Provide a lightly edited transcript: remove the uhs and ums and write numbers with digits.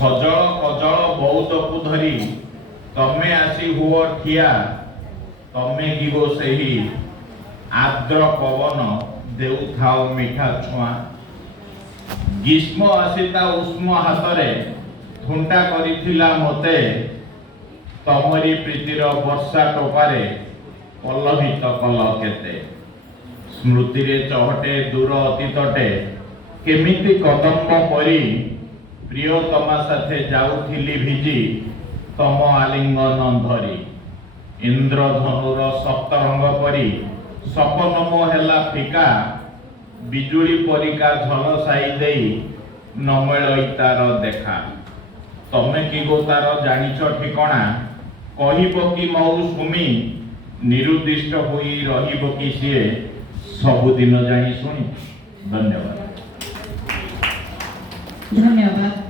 ସଜଳ କଜଳ ବଉଦକୁ ଧରି ତମେ ଆସି ହୁଅ ଠିଆ, ତମେ ଗିବ ସେହି ଆର୍ଦ୍ର ପବନ ଦେଉଥାଉ ମିଠା ଛୁଆଁ। ଗ୍ରୀଷ୍ମ ଆସି ତା ଉଷ୍ମ ହାତରେ ଥୁଣ୍ଟା କରିଥିଲା ମୋତେ, ତମରି ପ୍ରୀତିର ବର୍ଷା ଟୋପାରେ ପଲ୍ଲବିତ କଲ କେତେ। ସ୍ମୃତିରେ ଚହଟେ ଦୂର ଅତୀତଟେ, କେମିତି କଦମ୍ବ ପରି ପ୍ରିୟତମା ସାଥେ ଯାଉଥିଲି ଭିଜି ତମ ଆଲିଙ୍ଗନ ଧରି। ଇନ୍ଦ୍ରଧନୁର ସପ୍ତରଙ୍ଗ ପରି ସପନ ମୋ ହେଲା ଫିକା, ବିଜୁଳି ପରିକା ଝଲସାଇ ଦେଇ ନମିଳଇ ତାର ଦେଖା। ତମେ କି ଗୋ ତାର ଜାଣିଛ ଠିକଣା, କହିବ କି ମୌସୁମୀ, ନିରୁଦ୍ଦିଷ୍ଟ ହୋଇ ରହିବ କି ସିଏ ସବୁଦିନ ଜାଣି ଶୁଣି। ଧନ୍ୟବାଦ। ଧନ୍ୟବାଦ।